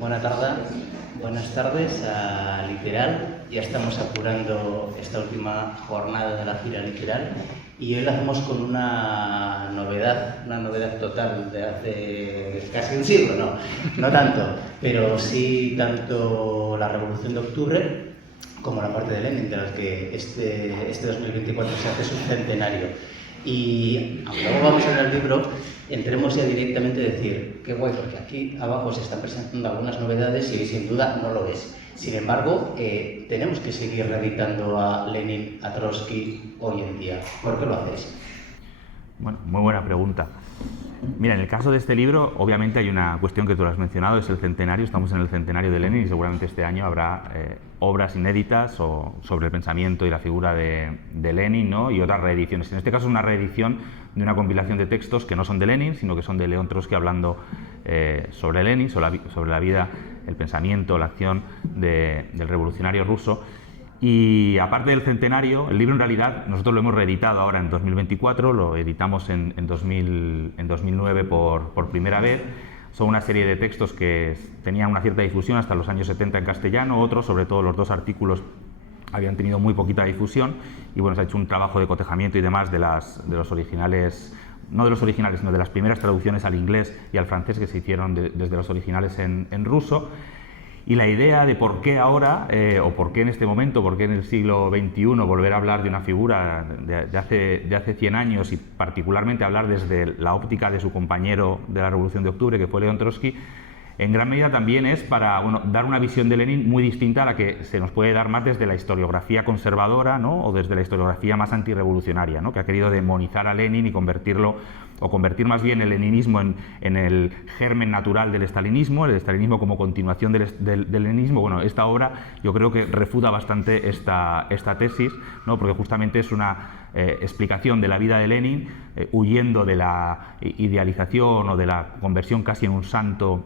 Buenas tardes a Literal. Ya estamos apurando esta última jornada de la gira Literal y hoy lo hacemos con una novedad total de hace casi un siglo, no tanto, pero sí tanto la Revolución de Octubre como la muerte de Lenin, de la que este 2024 se hace su centenario. Y aunque luego vamos a ver el libro, entremos ya directamente a decir, qué guay, porque aquí abajo se están presentando algunas novedades y sin duda no lo es. Sin embargo, tenemos que seguir reeditando a Lenin, a Trotsky hoy en día. ¿Por qué lo hacéis? Bueno, muy buena pregunta. Mira, en el caso de este libro, obviamente hay una cuestión que tú lo has mencionado, es el centenario. Estamos en el centenario de Lenin y seguramente este año habrá obras inéditas sobre el pensamiento y la figura de Lenin, ¿no? Y otras reediciones. En este caso es una reedición de una compilación de textos que no son de Lenin, sino que son de León Trotsky hablando sobre Lenin, sobre la vida, el pensamiento, la acción del revolucionario ruso. Y aparte del centenario, el libro en realidad nosotros lo hemos reeditado ahora en 2024, lo editamos en 2009 por primera vez. Son una serie de textos que tenían una cierta difusión hasta los años 70 en castellano, otros, sobre todo los dos artículos, habían tenido muy poquita difusión y bueno, se ha hecho un trabajo de cotejamiento y demás de los originales, no de los originales, sino de las primeras traducciones al inglés y al francés que se hicieron desde los originales en ruso. Y la idea de por qué ahora, o por qué en este momento, por qué en el siglo XXI volver a hablar de una figura de hace 100 años y particularmente hablar desde la óptica de su compañero de la Revolución de Octubre, que fue León Trotsky, en gran medida también es para dar una visión de Lenin muy distinta a la que se nos puede dar más desde la historiografía conservadora, ¿no? O desde la historiografía más antirrevolucionaria, ¿no? Que ha querido demonizar a Lenin y convertir más bien el leninismo en el germen natural del estalinismo, el estalinismo como continuación del leninismo. Bueno, esta obra yo creo que refuta bastante esta tesis, ¿no? Porque justamente es una explicación de la vida de Lenin, huyendo de la idealización o de la conversión casi en un santo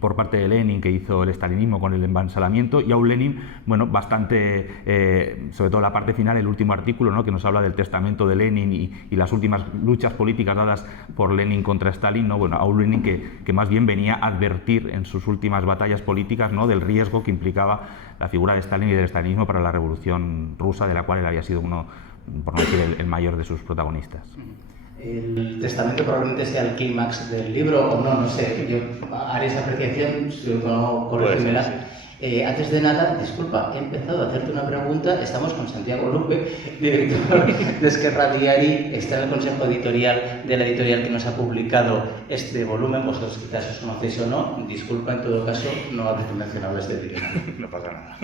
por parte de Lenin, que hizo el estalinismo con el embalsamamiento, y a un Lenin, bueno, bastante, sobre todo la parte final, el último artículo, ¿no? Que nos habla del testamento de Lenin y las últimas luchas políticas dadas por Lenin contra Stalin, ¿no? Bueno, a un Lenin que más bien venía a advertir en sus últimas batallas políticas, ¿no? Del riesgo que implicaba la figura de Stalin y del stalinismo para la revolución rusa, de la cual él había sido uno, por no decir el mayor de sus protagonistas. El testamento probablemente sea el clímax del libro, o no sé, yo haré esa apreciación, si no, corrígemela. Antes de nada, disculpa, he empezado a hacerte una pregunta. Estamos con Santiago Lupe, director de Esquerra Diari, está en el consejo editorial de la editorial que nos ha publicado este volumen. Vosotros quizás os conocéis o no, disculpa, en todo caso, no habéis mencionado este libro. No pasa nada.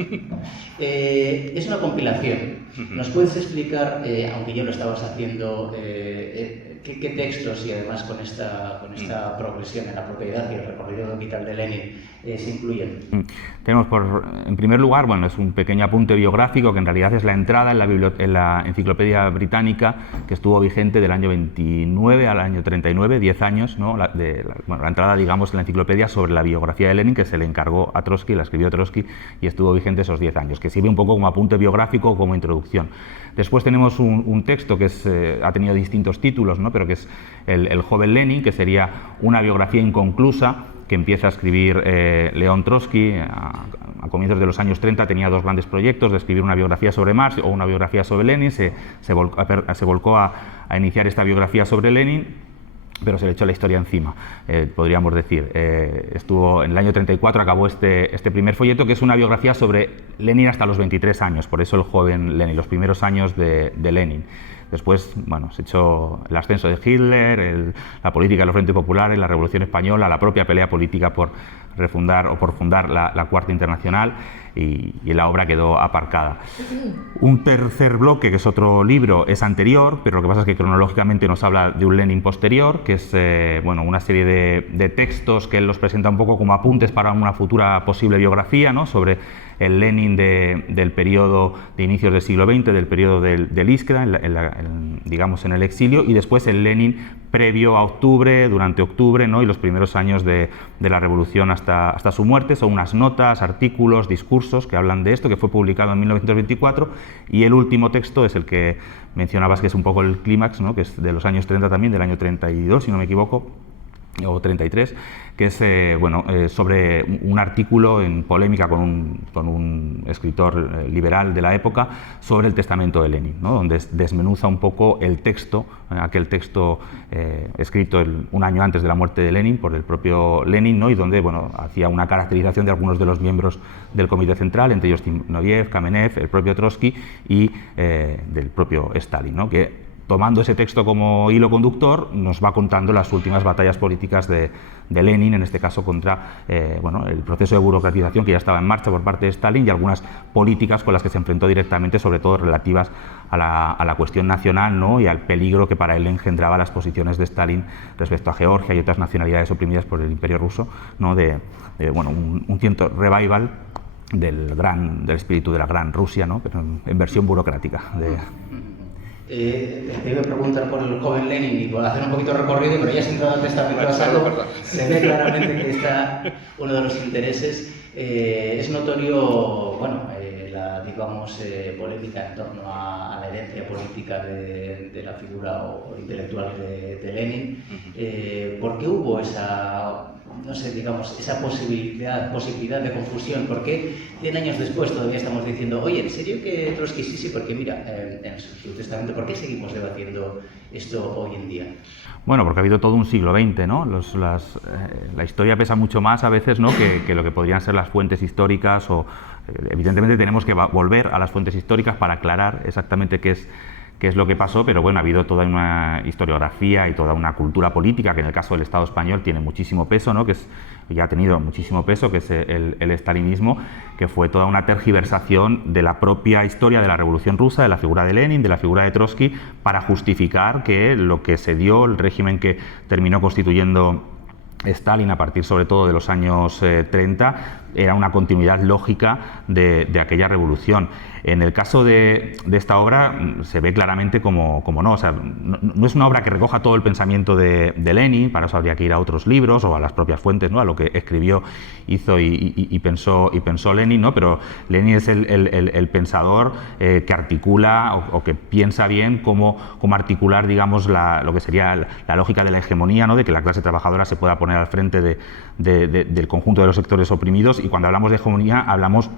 Es una compilación. ¿Nos puedes explicar, aunque ya lo estabas haciendo, qué textos y además con esta progresión en la propiedad y el recorrido vital de Lenin se incluyen? Tenemos en primer lugar, bueno, es un pequeño apunte biográfico que en realidad es la entrada en la Enciclopedia Británica, que estuvo vigente del año 29 al año 39, 10 años, ¿no? La entrada, digamos, en la enciclopedia sobre la biografía de Lenin, que se le encargó a Trotsky, la escribió Trotsky y estuvo vigente esos 10 años, que sirve un poco como apunte biográfico, como introducción. Después tenemos un texto que ha tenido distintos títulos, ¿no? Pero que es el joven Lenin, que sería una biografía inconclusa que empieza a escribir León Trotsky a comienzos de los años 30. Tenía dos grandes proyectos, de escribir una biografía sobre Marx o una biografía sobre Lenin. Se volcó a iniciar esta biografía sobre Lenin, pero se le echó la historia encima, podríamos decir. Estuvo en el año 34, acabó este primer folleto, que es una biografía sobre Lenin hasta los 23 años, por eso el joven Lenin, los primeros años de Lenin. Después, bueno, se echó el ascenso de Hitler, la política de los Frentes Populares, la Revolución Española, la propia pelea política por fundar la Cuarta Internacional, y la obra quedó aparcada. Un tercer bloque, que es otro libro, es anterior, pero lo que pasa es que cronológicamente nos habla de un Lenin posterior, que es una serie de textos que él los presenta un poco como apuntes para una futura posible biografía, ¿no? Sobre el Lenin del periodo de inicios del siglo XX, del periodo del Iskra, digamos en el exilio, y después el Lenin previo a octubre, durante octubre, ¿no? Y los primeros años de la revolución hasta su muerte. Son unas notas, artículos, discursos que hablan de esto, que fue publicado en 1924, y el último texto es el que mencionabas, que es un poco el clímax, ¿no? Que es de los años 30 también, del año 32, si no me equivoco, o 33, que es sobre un artículo en polémica con un escritor liberal de la época sobre el testamento de Lenin, ¿no? Donde desmenuza un poco el texto, aquel texto escrito un año antes de la muerte de Lenin por el propio Lenin, ¿no? Y donde hacía una caracterización de algunos de los miembros del Comité Central, entre ellos Zinoviev, Kamenev, el propio Trotsky y del propio Stalin, ¿no? Que tomando ese texto como hilo conductor, nos va contando las últimas batallas políticas de Lenin, en este caso contra el proceso de burocratización que ya estaba en marcha por parte de Stalin y algunas políticas con las que se enfrentó directamente, sobre todo relativas a la cuestión nacional, ¿no? Y al peligro que para él engendraba las posiciones de Stalin respecto a Georgia y otras nacionalidades oprimidas por el Imperio ruso, ¿no? Un cierto revival del espíritu de la gran Rusia, ¿no? Pero en versión burocrática. Te iba a preguntar por el joven Lenin y por hacer un poquito de recorrido, pero ya has entrado al testamento a saco, se ve claramente que está uno de los intereses. Es notorio, la polémica en torno a la herencia política de la figura o intelectual de Lenin. ¿Por qué hubo esa posibilidad de confusión? ¿Por qué 100 años después todavía estamos diciendo, oye, ¿en serio que Trotsky sí? Porque mira, en su testamento, ¿por qué seguimos debatiendo esto hoy en día? Bueno, porque ha habido todo un siglo XX, ¿no? La historia pesa mucho más a veces, ¿no? que lo que podrían ser las fuentes históricas evidentemente tenemos que volver a las fuentes históricas para aclarar exactamente qué es lo que pasó, pero bueno, ha habido toda una historiografía y toda una cultura política que en el caso del Estado español tiene muchísimo peso, ¿no? Ya ha tenido muchísimo peso, que es el estalinismo, que fue toda una tergiversación de la propia historia de la Revolución Rusa, de la figura de Lenin, de la figura de Trotsky, para justificar que lo que se dio, el régimen que terminó constituyendo Stalin a partir sobre todo de los años 30, era una continuidad lógica de aquella revolución. En el caso de esta obra se ve claramente como no, o sea, no es una obra que recoja todo el pensamiento de Lenin, para eso habría que ir a otros libros o a las propias fuentes, ¿no? A lo que escribió, hizo y pensó Lenin, ¿no? Pero Lenin es el pensador que articula o que piensa bien cómo articular, digamos, lo que sería la lógica de la hegemonía, ¿no? De que la clase trabajadora se pueda poner al frente del conjunto de los sectores oprimidos, y cuando hablamos de hegemonía hablamos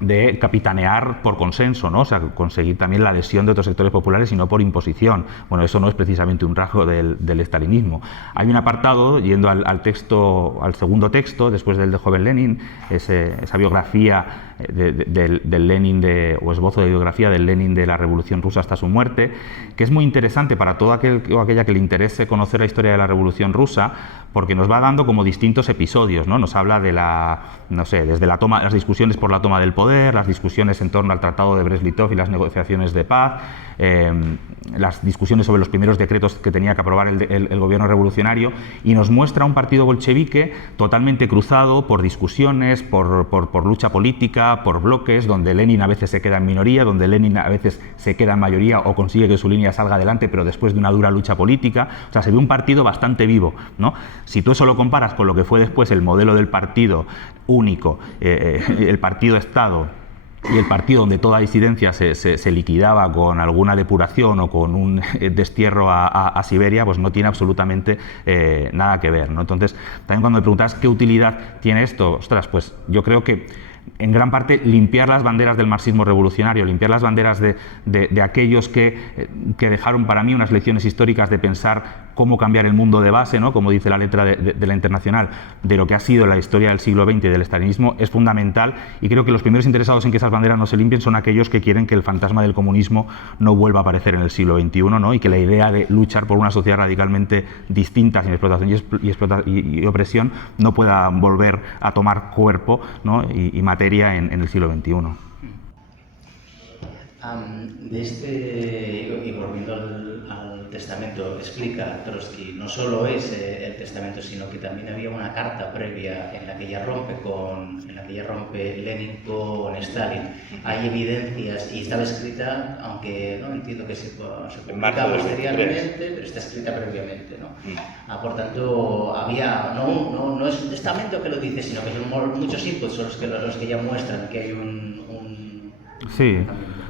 de capitanear por consenso, ¿no? O sea, conseguir también la adhesión de otros sectores populares y no por imposición. Bueno, eso no es precisamente un rasgo del estalinismo. Hay un apartado, yendo al segundo texto, después del de joven Lenin, esa biografía del Lenin, o esbozo de biografía del Lenin de la Revolución Rusa hasta su muerte, que es muy interesante para todo aquel o aquella que le interese conocer la historia de la Revolución Rusa, porque nos va dando como distintos episodios, ¿no? Nos habla de desde las discusiones por la toma del poder, las discusiones en torno al Tratado de Brest-Litov y las negociaciones de paz, las discusiones sobre los primeros decretos que tenía que aprobar el gobierno revolucionario, y nos muestra un partido bolchevique totalmente cruzado por discusiones, por lucha política, por bloques, donde Lenin a veces se queda en minoría, donde Lenin a veces se queda en mayoría o consigue que su línea salga adelante, pero después de una dura lucha política. O sea, se ve un partido bastante vivo, ¿no? Si tú eso lo comparas con lo que fue después el modelo del partido único, el partido-Estado, y el partido donde toda disidencia se liquidaba con alguna depuración o con un destierro a Siberia, pues no tiene absolutamente nada que ver, ¿no? Entonces, también cuando me preguntas qué utilidad tiene esto, ostras, pues yo creo que en gran parte limpiar las banderas del marxismo revolucionario, limpiar las banderas de aquellos que dejaron para mí unas lecciones históricas de pensar cómo cambiar el mundo de base, ¿no? Como dice la letra de la Internacional, de lo que ha sido la historia del siglo XX y del estalinismo, es fundamental, y creo que los primeros interesados en que esas banderas no se limpien son aquellos que quieren que el fantasma del comunismo no vuelva a aparecer en el siglo XXI, ¿no? Y que la idea de luchar por una sociedad radicalmente distinta, sin explotación y opresión, no pueda volver a tomar cuerpo, ¿no? y materia en el siglo XXI. Y volviendo al testamento, explica Trotsky, no solo es el testamento, sino que también había una carta previa en la que ya rompe Lenin con Stalin. Hay evidencias, y estaba escrita, aunque no entiendo que se publica posteriormente, pero está escrita previamente, ¿no? Por tanto, había no es un testamento que lo dice, sino que son muchos inputs son los que ya muestran que hay un Sí.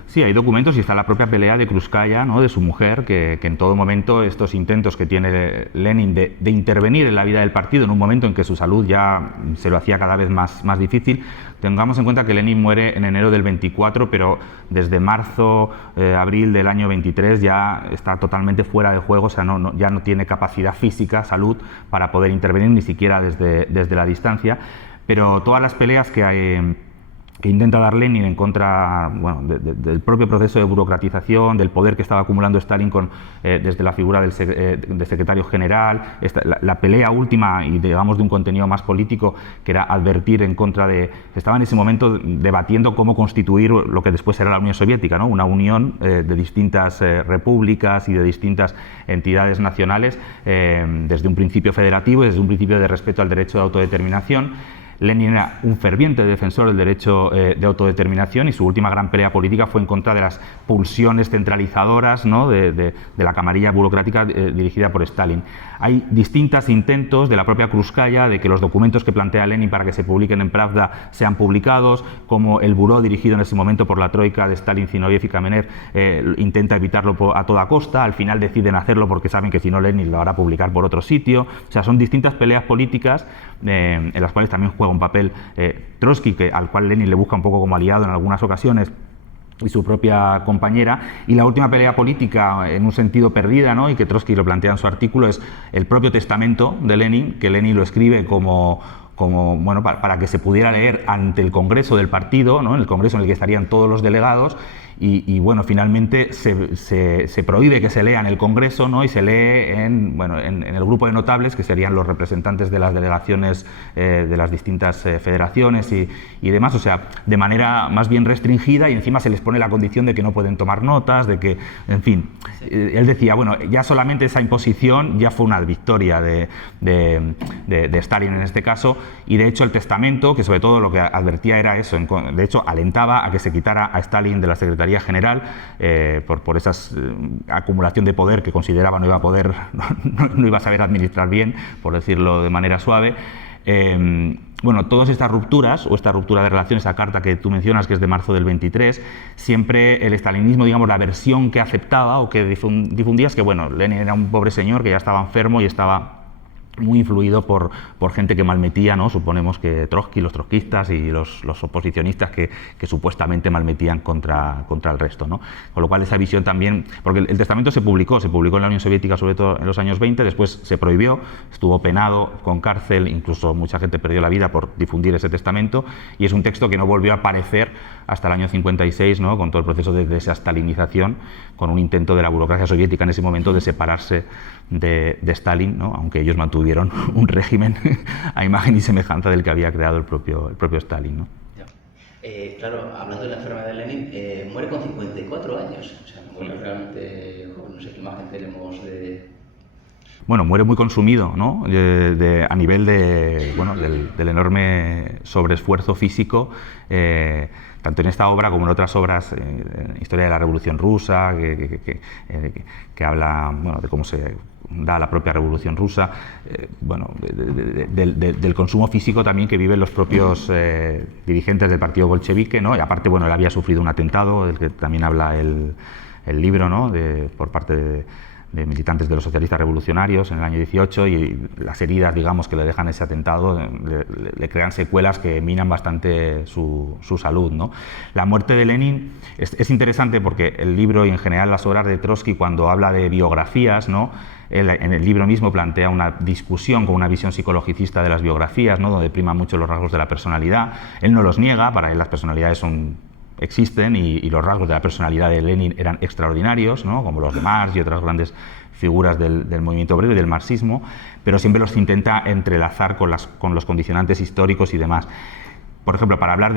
Sí, hay documentos y está la propia pelea de Krúpskaya, ¿no?, de su mujer, que en todo momento estos intentos que tiene Lenin de intervenir en la vida del partido en un momento en que su salud ya se lo hacía cada vez más difícil. Tengamos en cuenta que Lenin muere en enero del 24, pero desde marzo, abril del año 23 ya está totalmente fuera de juego, o sea, ya no tiene capacidad física, salud, para poder intervenir ni siquiera desde la distancia. Pero todas las peleas que intenta dar Lenin en contra, bueno, del propio proceso de burocratización, del poder que estaba acumulando Stalin desde la figura del secretario general, la pelea última y digamos de un contenido más político, que era advertir en contra de... Estaba en ese momento debatiendo cómo constituir lo que después era la Unión Soviética, ¿no?, una unión de distintas repúblicas y de distintas entidades nacionales, desde un principio federativo y desde un principio de respeto al derecho de autodeterminación. Lenin era un ferviente defensor del derecho de autodeterminación y su última gran pelea política fue en contra de las pulsiones centralizadoras, ¿no?, de la camarilla burocrática dirigida por Stalin. Hay distintos intentos de la propia Krúpskaya de que los documentos que plantea Lenin para que se publiquen en Pravda sean publicados, como el buró dirigido en ese momento por la troika de Stalin, Zinoviev y Kamenev intenta evitarlo a toda costa. Al final deciden hacerlo porque saben que si no Lenin lo hará publicar por otro sitio. O sea, son distintas peleas políticas en las cuales también juega un papel Trotsky, al cual Lenin le busca un poco como aliado en algunas ocasiones, y su propia compañera. Y la última pelea política, en un sentido perdida, ¿no?, y que Trotsky lo plantea en su artículo, es el propio testamento de Lenin, que Lenin lo escribe como bueno, para que se pudiera leer ante el Congreso del partido, ¿no?, en el Congreso en el que estarían todos los delegados. Y bueno, finalmente se prohíbe que se lea en el Congreso, ¿no?, y se lee en el grupo de notables, que serían los representantes de las delegaciones de las distintas federaciones y demás, o sea, de manera más bien restringida, y encima se les pone la condición de que no pueden tomar notas, de que, en fin, él decía, bueno, ya solamente esa imposición ya fue una victoria de Stalin en este caso, y de hecho el testamento, que sobre todo lo que advertía era eso, de hecho alentaba a que se quitara a Stalin de la Secretaría General por esa acumulación de poder que consideraba no iba a saber administrar bien, por decirlo de manera suave. Bueno, todas estas rupturas, o esta ruptura de relaciones, esa carta que tú mencionas, que es de marzo del 23, siempre el estalinismo, digamos, la versión que aceptaba o que difundía es que, bueno, Lenin era un pobre señor que ya estaba enfermo y estaba muy influido por gente que malmetía, ¿no?, suponemos que Trotsky, los trotskistas y los oposicionistas que supuestamente malmetían contra el resto, ¿no? Con lo cual esa visión también, porque el testamento se publicó en la Unión Soviética, sobre todo en los años 20, después se prohibió, estuvo penado con cárcel, incluso mucha gente perdió la vida por difundir ese testamento, y es un texto que no volvió a aparecer hasta el año 56, ¿no?, con todo el proceso de desestalinización, con un intento de la burocracia soviética en ese momento de separarse de Stalin, ¿no?, aunque ellos mantuvieron un régimen a imagen y semejanza del que había creado el propio Stalin, ¿no? Claro, hablando de la enfermedad de Lenin, muere con 54 años, o sea, muere realmente joven, no sé qué imagen tenemos de... Bueno, muere muy consumido, ¿no?, a nivel del enorme sobreesfuerzo físico, tanto en esta obra como en otras obras, Historia de la Revolución Rusa, que habla, bueno, de cómo se da la propia Revolución Rusa, del consumo físico también que viven los propios dirigentes del partido bolchevique, ¿no? Y aparte, bueno, él había sufrido un atentado, del que también habla el libro, ¿no?, por parte de militantes de los socialistas revolucionarios en el año 18, y las heridas, digamos, que le dejan ese atentado le crean secuelas que minan bastante su salud, ¿no? La muerte de Lenin es interesante porque el libro y en general las obras de Trotsky, cuando habla de biografías, ¿no?, él en el libro mismo plantea una discusión con una visión psicologicista de las biografías, ¿no?, donde priman mucho los rasgos de la personalidad. Él no los niega, para él las personalidades existen y los rasgos de la personalidad de Lenin eran extraordinarios, ¿no?, como los de Marx y otras grandes figuras del movimiento obrero y del marxismo, pero siempre los intenta entrelazar con los condicionantes históricos y demás. Por ejemplo, para hablar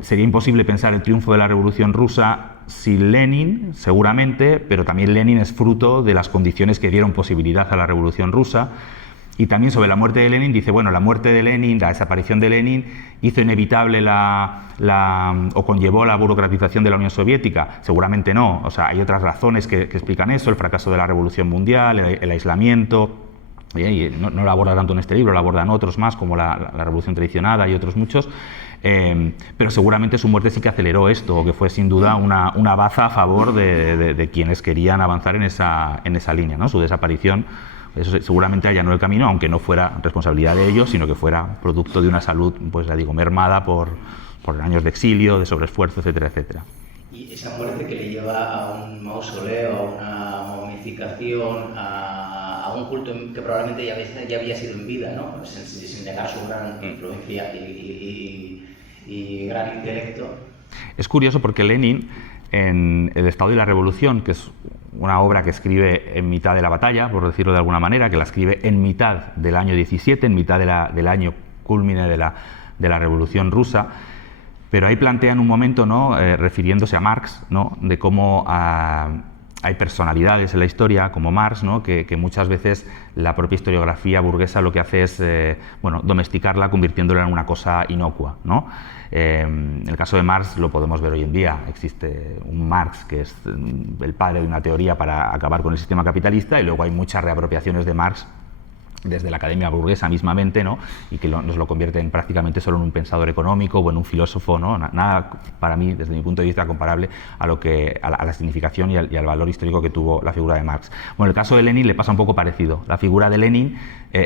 sería imposible pensar el triunfo de la Revolución Rusa sin Lenin, seguramente, pero también Lenin es fruto de las condiciones que dieron posibilidad a la Revolución Rusa. Y también sobre la muerte de Lenin dice, bueno, la muerte de Lenin, la desaparición de Lenin hizo inevitable o conllevó la burocratización de la Unión Soviética. Seguramente no, o sea, hay otras razones que explican eso, el fracaso de la Revolución Mundial, el aislamiento, y no lo aborda tanto en este libro, lo abordan otros más, como la Revolución Traicionada y otros muchos. Pero seguramente su muerte sí que aceleró esto, o que fue sin duda una baza a favor de quienes querían avanzar en esa línea, ¿no? Su desaparición, eso seguramente allanó el camino, aunque no fuera responsabilidad de ellos, sino que fuera producto de una salud, pues ya digo, mermada por años de exilio, de sobreesfuerzo, etcétera, etcétera. Y esa muerte que le lleva a un mausoleo, a una momificación, a un culto que probablemente ya había sido en vida, ¿no? Sin negar su gran influencia y gran intelecto. Es curioso porque Lenin, en El Estado y la Revolución, que es una obra que escribe en mitad de la batalla, por decirlo de alguna manera, que la escribe en mitad del año 17, en mitad del año cúlmine de la Revolución Rusa, pero ahí plantea en un momento, ¿no? Refiriéndose a Marx, ¿no? De cómo hay personalidades en la historia, como Marx, ¿no? que muchas veces la propia historiografía burguesa lo que hace es domesticarla, convirtiéndola en una cosa inocua, ¿no? En el caso de Marx lo podemos ver hoy en día. Existe un Marx que es el padre de una teoría para acabar con el sistema capitalista, y luego hay muchas reapropiaciones de Marx desde la academia burguesa mismamente, ¿no? Y que nos lo convierten prácticamente solo en un pensador económico o en un filósofo, ¿no? Nada, para mí, desde mi punto de vista, comparable a la significación y al valor histórico que tuvo la figura de Marx. Bueno, el caso de Lenin le pasa un poco parecido. La figura de Lenin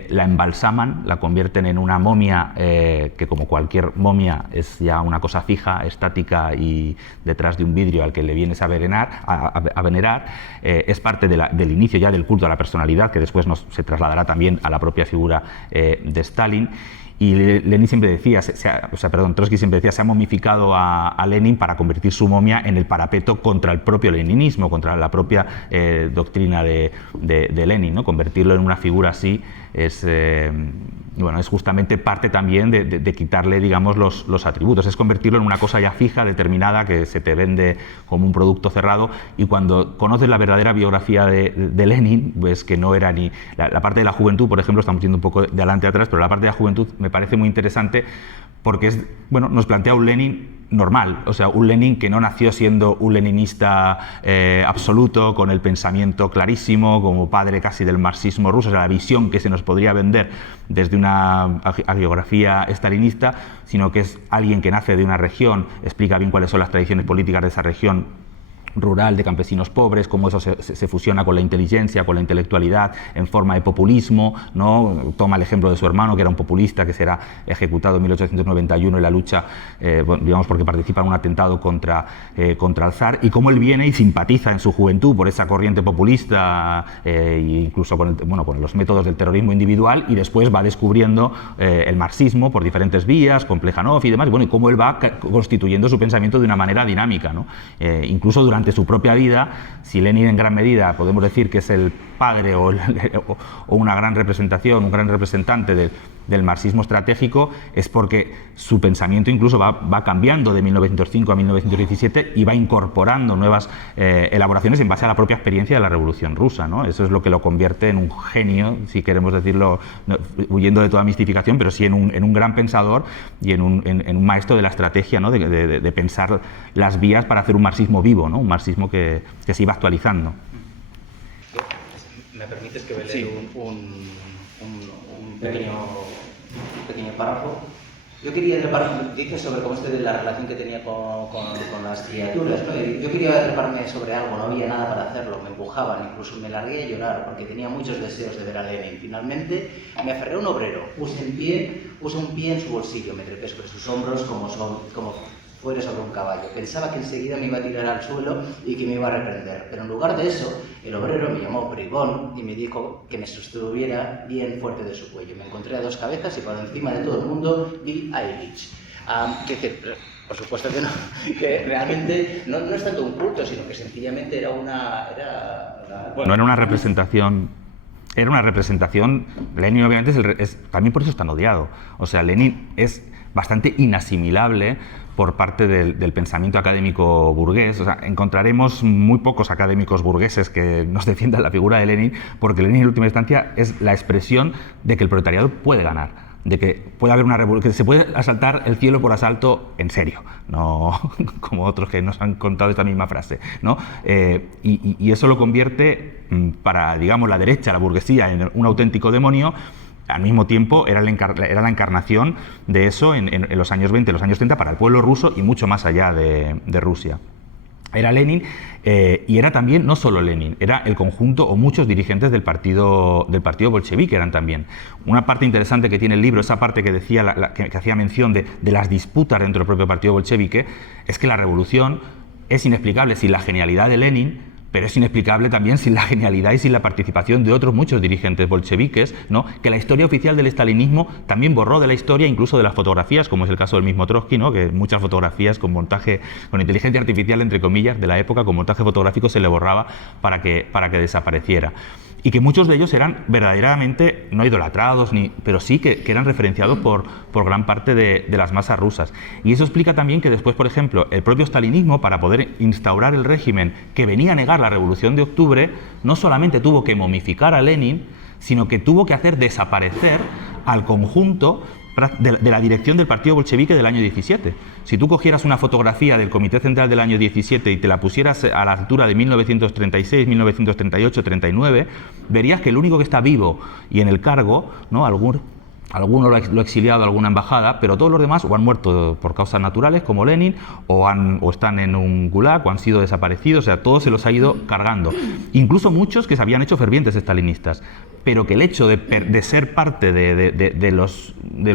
la embalsaman, la convierten en una momia que, como cualquier momia, es ya una cosa fija, estática y detrás de un vidrio al que le vienes a venerar. Es parte del inicio ya del culto a la personalidad, que después se trasladará también a la propia figura de Stalin. Y Lenin siempre decía, Trotsky siempre decía, se ha momificado a Lenin para convertir su momia en el parapeto contra el propio leninismo, contra la propia doctrina de Lenin, ¿no? Convertirlo en una figura así es justamente parte también de quitarle, digamos, los atributos, es convertirlo en una cosa ya fija, determinada, que se te vende como un producto cerrado. Y cuando conoces la verdadera biografía de Lenin, pues que no era ni la parte de la juventud, por ejemplo, estamos yendo un poco de adelante a atrás, pero la parte de la juventud me parece muy interesante porque nos plantea un Lenin normal, o sea, un Lenin que no nació siendo un leninista absoluto, con el pensamiento clarísimo, como padre casi del marxismo ruso, o sea, la visión que se nos podría vender desde una hagiografía estalinista, sino que es alguien que nace de una región, explica bien cuáles son las tradiciones políticas de esa región rural, de campesinos pobres, cómo eso se fusiona con la inteligencia, con la intelectualidad, en forma de populismo, ¿no? Toma el ejemplo de su hermano, que era un populista, que será ejecutado en 1891 en la lucha, digamos, porque participa en un atentado contra el zar, y cómo él viene y simpatiza en su juventud por esa corriente populista, e incluso con los métodos del terrorismo individual, y después va descubriendo el marxismo por diferentes vías, con Plejánov y demás, y cómo él va constituyendo su pensamiento de una manera dinámica, ¿no? Incluso durante su propia vida. Si Lenin en gran medida podemos decir que es el padre o una gran representación, un gran representante del marxismo estratégico, es porque su pensamiento incluso va cambiando de 1905 a 1917 y va incorporando nuevas elaboraciones en base a la propia experiencia de la Revolución Rusa, ¿no? Eso es lo que lo convierte en un genio, si queremos decirlo, huyendo de toda mistificación, pero sí en un gran pensador y en un maestro de la estrategia, ¿no? de pensar las vías para hacer un marxismo vivo, ¿no? Un marxismo que se iba actualizando. ¿Me permites que me lea un pequeño párrafo? Yo quería dices sobre cómo de la relación que tenía con las criaturas, ¿no? Yo quería treparme sobre algo, no había nada para hacerlo, me empujaban, incluso me largué a llorar porque tenía muchos deseos de ver a Lenin. Finalmente me aferré a un obrero, puse un pie en su bolsillo, me trepé sobre sus hombros como fuera sobre un caballo. Pensaba que enseguida me iba a tirar al suelo y que me iba a reprender, pero en lugar de eso, el obrero me llamó bribón y me dijo que me sostuviera bien fuerte de su cuello. Me encontré a dos cabezas y por encima de todo el mundo vi a Ilich. Por supuesto que no, que realmente no es tanto un culto, sino que sencillamente era no era una representación. Era una representación. Lenin obviamente también por eso es tan odiado. O sea, Lenin es bastante inasimilable por parte del pensamiento académico burgués. O sea, encontraremos muy pocos académicos burgueses que nos defiendan la figura de Lenin, porque Lenin en última instancia es la expresión de que el proletariado puede ganar, de que puede haber una revolución, que se puede asaltar el cielo por asalto en serio, no como otros que nos han contado esta misma frase, ¿no? Y eso lo convierte para, digamos, la derecha, la burguesía, en un auténtico demonio, al mismo tiempo era la encarnación de eso en los años 20, los años 30 para el pueblo ruso y mucho más allá de Rusia. Era Lenin y era también, no solo Lenin, era el conjunto o muchos dirigentes del partido bolchevique eran también. Una parte interesante que tiene el libro, esa parte que decía que hacía mención de las disputas dentro del propio partido bolchevique, es que la revolución es inexplicable sin la genialidad de Lenin, pero es inexplicable también sin la genialidad y sin la participación de otros muchos dirigentes bolcheviques, ¿no? Que la historia oficial del estalinismo también borró de la historia, incluso de las fotografías, como es el caso del mismo Trotsky, ¿no? Que muchas fotografías con montaje, con inteligencia artificial, entre comillas, de la época, con montaje fotográfico se le borraba para que desapareciera. Y que muchos de ellos eran verdaderamente no idolatrados, pero sí que eran referenciados por gran parte de las masas rusas. Y eso explica también que después, por ejemplo, el propio stalinismo, para poder instaurar el régimen que venía a negar la Revolución de Octubre, no solamente tuvo que momificar a Lenin, sino que tuvo que hacer desaparecer al conjunto de la dirección del partido bolchevique del año 17. Si tú cogieras una fotografía del Comité Central del año 17 y te la pusieras a la altura de 1936, 1938, 39, verías que el único que está vivo y en el cargo, ¿no? Alguno lo ha exiliado a alguna embajada, pero todos los demás o han muerto por causas naturales, como Lenin, o están en un gulag, o han sido desaparecidos, o sea, todos se los ha ido cargando. Incluso muchos que se habían hecho fervientes estalinistas, pero que el hecho de ser parte de los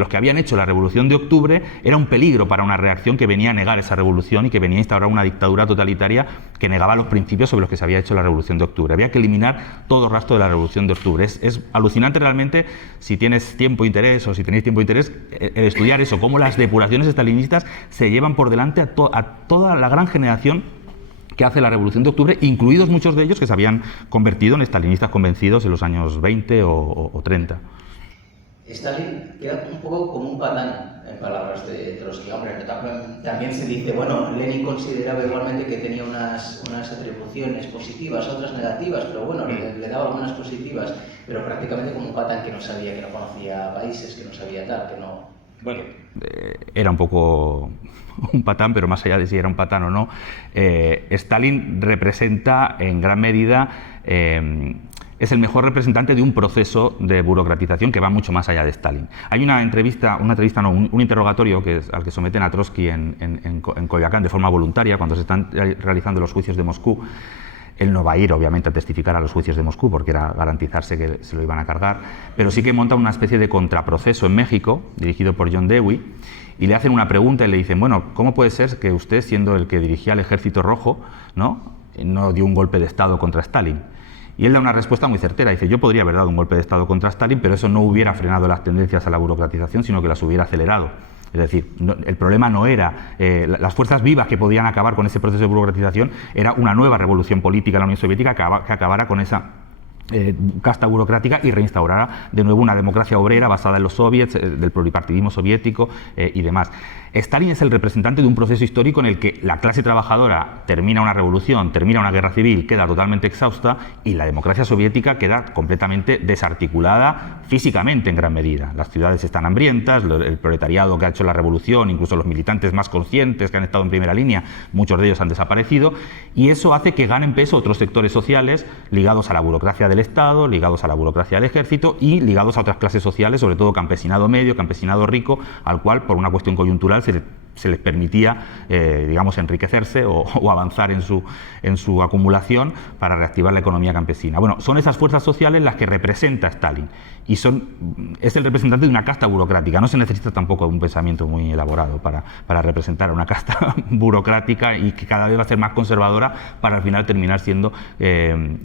que habían hecho la Revolución de Octubre era un peligro para una reacción que venía a negar esa revolución y que venía a instaurar una dictadura totalitaria que negaba los principios sobre los que se había hecho la Revolución de Octubre. Había que eliminar todo rastro de la Revolución de Octubre. Es alucinante realmente, si tienes tiempo e interés, o si tenéis tiempo e interés, el estudiar eso, cómo las depuraciones estalinistas se llevan por delante a toda la gran generación que hace la Revolución de Octubre, incluidos muchos de ellos que se habían convertido en estalinistas convencidos en los años 20 o 30. Stalin queda un poco como un patán, en palabras de Trotsky. Hombre, también se dice, bueno, Lenin consideraba igualmente que tenía unas atribuciones positivas, otras negativas, pero bueno, le daba algunas positivas, pero prácticamente como un patán que no sabía, que no conocía países, que no sabía tal, que no... Bueno. Era un poco un patán, pero más allá de si era un patán o no, Stalin representa en gran medida... es el mejor representante de un proceso de burocratización que va mucho más allá de Stalin. Hay un interrogatorio al que someten a Trotsky en Coyoacán de forma voluntaria cuando se están realizando los juicios de Moscú. Él no va a ir, obviamente, a testificar a los juicios de Moscú porque era garantizarse que se lo iban a cargar, pero sí que monta una especie de contraproceso en México, dirigido por John Dewey, y le hacen una pregunta y le dicen, bueno, ¿cómo puede ser que usted, siendo el que dirigía el Ejército Rojo, no dio un golpe de Estado contra Stalin? Y él da una respuesta muy certera, dice, yo podría haber dado un golpe de Estado contra Stalin, pero eso no hubiera frenado las tendencias a la burocratización, sino que las hubiera acelerado. Es decir, el problema no era las fuerzas vivas que podían acabar con ese proceso de burocratización, era una nueva revolución política en la Unión Soviética que acabara con esa casta burocrática y reinstaurara de nuevo una democracia obrera basada en los soviets, del pluripartidismo soviético y demás. Stalin es el representante de un proceso histórico en el que la clase trabajadora termina una revolución, termina una guerra civil, queda totalmente exhausta y la democracia soviética queda completamente desarticulada físicamente en gran medida. Las ciudades están hambrientas, el proletariado que ha hecho la revolución, incluso los militantes más conscientes que han estado en primera línea, muchos de ellos han desaparecido y eso hace que ganen peso otros sectores sociales ligados a la burocracia del Estado, ligados a la burocracia del ejército y ligados a otras clases sociales, sobre todo campesinado medio, campesinado rico, al cual por una cuestión coyuntural se les permitía, digamos, enriquecerse o avanzar en su acumulación para reactivar la economía campesina. Bueno, son esas fuerzas sociales las que representa Stalin y es el representante de una casta burocrática. No se necesita tampoco un pensamiento muy elaborado para representar a una casta burocrática y que cada vez va a ser más conservadora para al final terminar siendo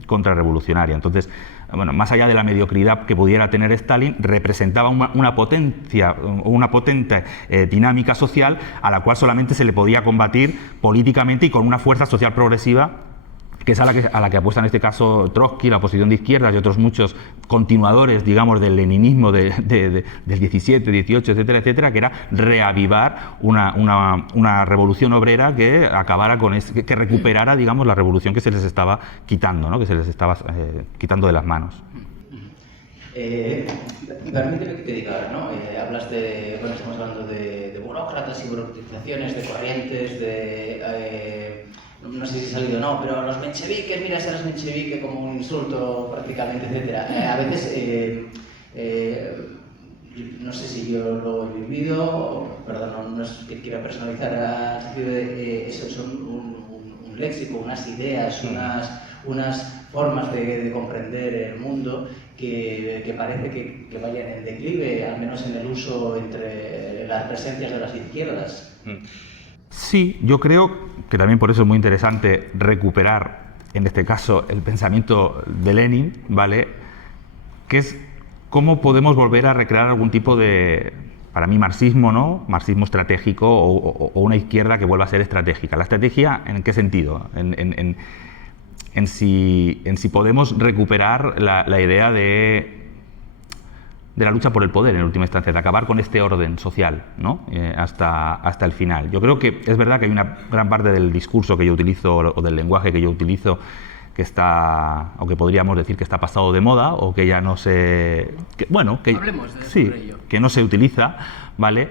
contrarrevolucionaria. Entonces, bueno, más allá de la mediocridad que pudiera tener Stalin, representaba una potente dinámica social a la cual solamente se le podía combatir políticamente y con una fuerza social progresiva, que es a la que apuesta en este caso Trotsky, la oposición de izquierdas y otros muchos continuadores, digamos, del leninismo del 17, 18, etcétera, etcétera, que era reavivar una revolución obrera que acabara que recuperara, digamos, la revolución que se les estaba quitando, ¿no? Que se les estaba quitando de las manos. Permíteme que te diga, ¿no? Hablas de, bueno, estamos hablando de burócratas y burocratizaciones, de corrientes, no sé si ha salido o no, pero los mencheviques, mira, ser los mencheviques como un insulto prácticamente, etcétera. A veces no sé si yo lo he vivido, perdón, no es que quiera personalizar al sentido de eso, son un léxico, unas ideas, unas formas de comprender el mundo que parece que vayan en declive, al menos en el uso entre las presencias de las izquierdas. Sí, yo creo que también por eso es muy interesante recuperar, en este caso, el pensamiento de Lenin, ¿vale? Que es cómo podemos volver a recrear algún tipo de, para mí, marxismo, ¿no? Marxismo estratégico o una izquierda que vuelva a ser estratégica. ¿La estrategia en qué sentido? En si podemos recuperar la idea de la lucha por el poder, en última instancia, de acabar con este orden social, ¿no? Hasta el final. Yo creo que es verdad que hay una gran parte del discurso que yo utilizo o del lenguaje que yo utilizo que está, o que podríamos decir que está pasado de moda, o que ya no se... que no se utiliza, ¿vale?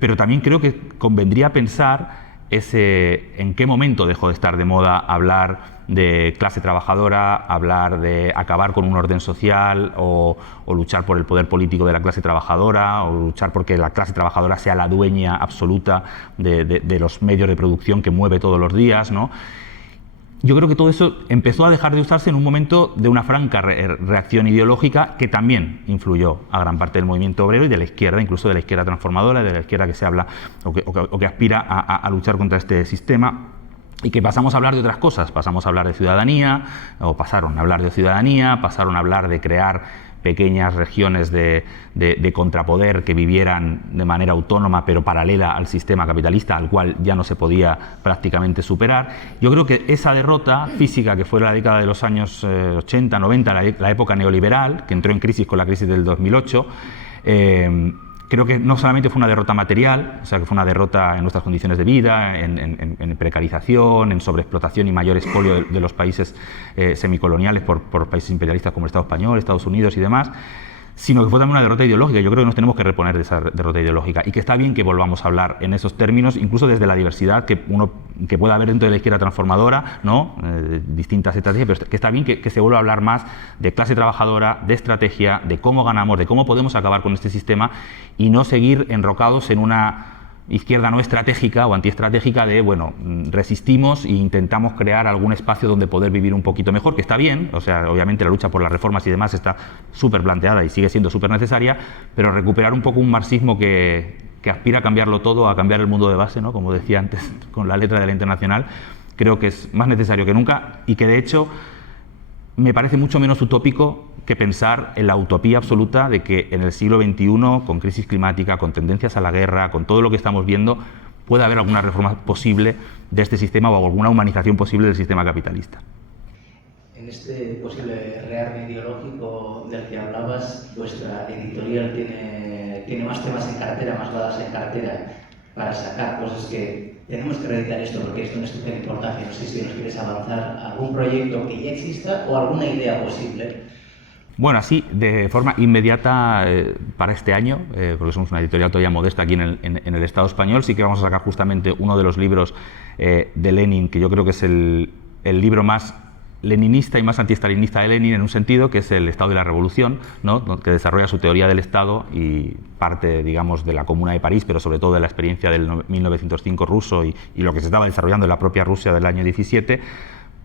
Pero también creo que convendría pensar en qué momento dejó de estar de moda hablar de clase trabajadora, hablar de acabar con un orden social o luchar por el poder político de la clase trabajadora, o luchar porque la clase trabajadora sea la dueña absoluta de los medios de producción que mueve todos los días, ¿no? Yo creo que todo eso empezó a dejar de usarse en un momento de una franca reacción ideológica que también influyó a gran parte del movimiento obrero y de la izquierda, incluso de la izquierda transformadora, de la izquierda que se habla o que aspira a luchar contra este sistema, y que pasamos a hablar de otras cosas. Pasamos a hablar de ciudadanía, o pasaron a hablar de ciudadanía, pasaron a hablar de crear pequeñas regiones de contrapoder que vivieran de manera autónoma pero paralela al sistema capitalista, al cual ya no se podía prácticamente superar. Yo creo que esa derrota física, que fue la década de los años 80, 90, la época neoliberal, que entró en crisis con la crisis del 2008, creo que no solamente fue una derrota material, o sea, que fue una derrota en nuestras condiciones de vida, en precarización, en sobreexplotación y mayor expolio de los países semicoloniales por países imperialistas como el Estado español, Estados Unidos y demás, sino que fue también una derrota ideológica. Yo creo que nos tenemos que reponer de esa derrota ideológica y que está bien que volvamos a hablar en esos términos, incluso desde la diversidad que pueda haber dentro de la izquierda transformadora, ¿no? Distintas estrategias, pero que está bien que se vuelva a hablar más de clase trabajadora, de estrategia, de cómo ganamos, de cómo podemos acabar con este sistema y no seguir enrocados en una izquierda no estratégica o antiestratégica de, bueno, resistimos e intentamos crear algún espacio donde poder vivir un poquito mejor, que está bien, o sea, obviamente la lucha por las reformas y demás está súper planteada y sigue siendo súper necesaria, pero recuperar un poco un marxismo que aspira a cambiarlo todo, a cambiar el mundo de base, ¿no? Como decía antes con la letra de la Internacional, creo que es más necesario que nunca y que de hecho me parece mucho menos utópico que pensar en la utopía absoluta de que en el siglo XXI, con crisis climática, con tendencias a la guerra, con todo lo que estamos viendo, pueda haber alguna reforma posible de este sistema o alguna humanización posible del sistema capitalista. En este posible rearme ideológico del que hablabas, vuestra editorial tiene más temas en cartera, más balas en cartera para sacar cosas que tenemos que reeditar esto porque esto no es de importancia. No sé si nos quieres avanzar algún proyecto que ya exista o alguna idea posible. Bueno, así, de forma inmediata para este año, porque somos una editorial todavía modesta aquí en el Estado español, sí que vamos a sacar justamente uno de los libros de Lenin, que yo creo que es el libro más leninista y más antiestalinista de Lenin en un sentido, que es El Estado y la Revolución, ¿no? Que desarrolla su teoría del Estado y parte, digamos, de la Comuna de París, pero sobre todo de la experiencia del 1905 ruso y lo que se estaba desarrollando en la propia Rusia del año 17,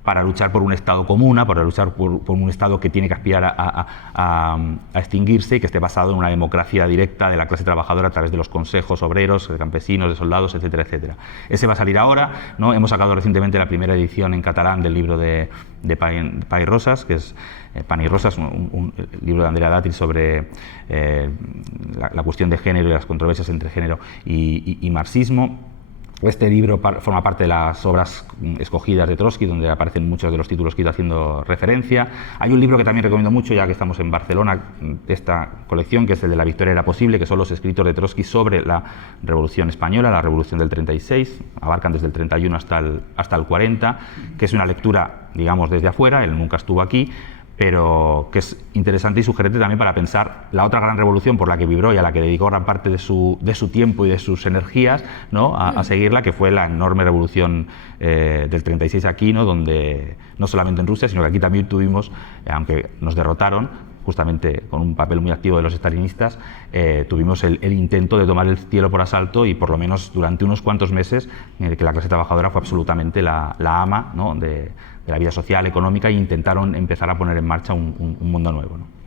para luchar por un Estado comuna, para luchar por un Estado que tiene que aspirar a extinguirse y que esté basado en una democracia directa de la clase trabajadora a través de los consejos obreros, de campesinos, de soldados, etcétera, etcétera. Ese va a salir ahora, ¿no? Hemos sacado recientemente la primera edición en catalán del libro de Pan y Rosas, que es Pan y Rosas, un libro de Andrea Dátil sobre la cuestión de género y las controversias entre género y marxismo. Este libro forma parte de las obras escogidas de Trotsky, donde aparecen muchos de los títulos que he ido haciendo referencia. Hay un libro que también recomiendo mucho, ya que estamos en Barcelona, de esta colección, que es el de La victoria era posible, que son los escritos de Trotsky sobre la Revolución Española, la Revolución del 36, abarcan desde el 31 hasta el 40, que es una lectura, digamos, desde afuera, él nunca estuvo aquí, pero que es interesante y sugerente también para pensar la otra gran revolución por la que vibró y a la que dedicó gran parte de su tiempo y de sus energías, ¿no? a seguirla, que fue la enorme revolución del 36 aquí, ¿no? Donde no solamente en Rusia, sino que aquí también tuvimos, aunque nos derrotaron, justamente con un papel muy activo de los estalinistas, tuvimos el intento de tomar el cielo por asalto y por lo menos durante unos cuantos meses en el que la clase trabajadora fue absolutamente la ama, ¿no?, de la vida social, económica, e intentaron empezar a poner en marcha un mundo nuevo, ¿no?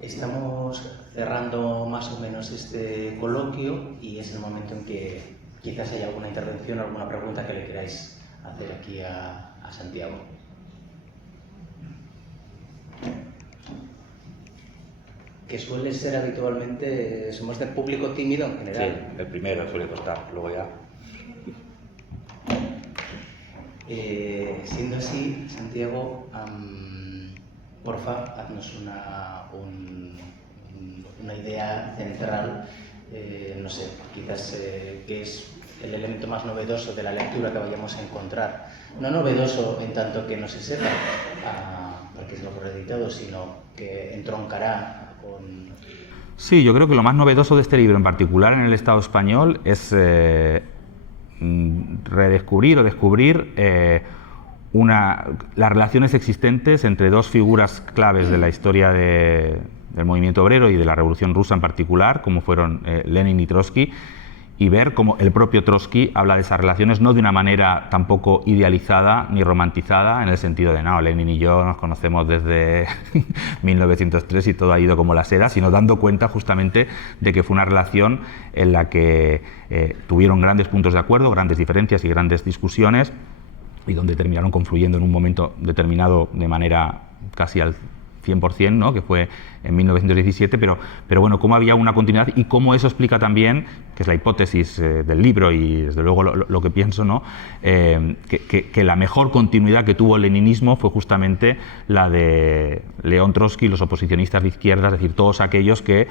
Estamos cerrando más o menos este coloquio y es el momento en que quizás haya alguna intervención, alguna pregunta que le queráis hacer aquí a Santiago. Que suele ser habitualmente, somos de público tímido en general. Sí, el primero suele costar, luego ya. Siendo así, Santiago, porfa, haznos una idea central, no sé, quizás qué es el elemento más novedoso de la lectura que vayamos a encontrar. No novedoso en tanto que no se sepa, porque es lo reeditado, sino que entroncará con... Sí, yo creo que lo más novedoso de este libro, en particular en el Estado español, es redescubrir o descubrir las relaciones existentes entre dos figuras claves de la historia del movimiento obrero y de la Revolución Rusa en particular, como fueron Lenin y Trotsky, y ver cómo el propio Trotsky habla de esas relaciones no de una manera tampoco idealizada ni romantizada, en el sentido de no, Lenin y yo nos conocemos desde 1903 y todo ha ido como la seda, sino dando cuenta justamente de que fue una relación en la que tuvieron grandes puntos de acuerdo, grandes diferencias y grandes discusiones, y donde terminaron confluyendo en un momento determinado de manera casi al 100%, ¿no?, que fue en 1917, pero bueno, cómo había una continuidad y cómo eso explica también, que es la hipótesis del libro y desde luego lo que pienso, ¿no?, que la mejor continuidad que tuvo el leninismo fue justamente la de León Trotsky, los oposicionistas de izquierda, es decir, todos aquellos que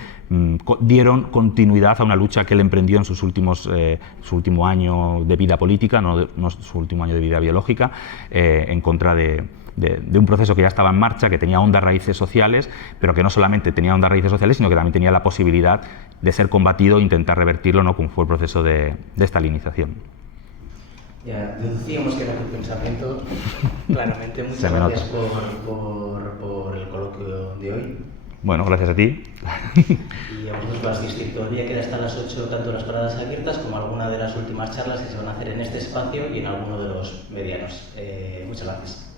dieron continuidad a una lucha que él emprendió en su último año de vida política, no su último año de vida biológica, en contra de un proceso que ya estaba en marcha, que tenía hondas raíces sociales, pero que no solamente tenía hondas raíces sociales, sino que también tenía la posibilidad de ser combatido e intentar revertirlo, ¿no?, como fue el proceso de estalinización. Ya, deducíamos que era tu pensamiento, claramente. Muchas gracias por el coloquio de hoy. Bueno, gracias a ti. Y a vosotros lo has visto, todavía queda hasta las 8 tanto las paradas abiertas como alguna de las últimas charlas que se van a hacer en este espacio y en alguno de los medianos. Muchas gracias.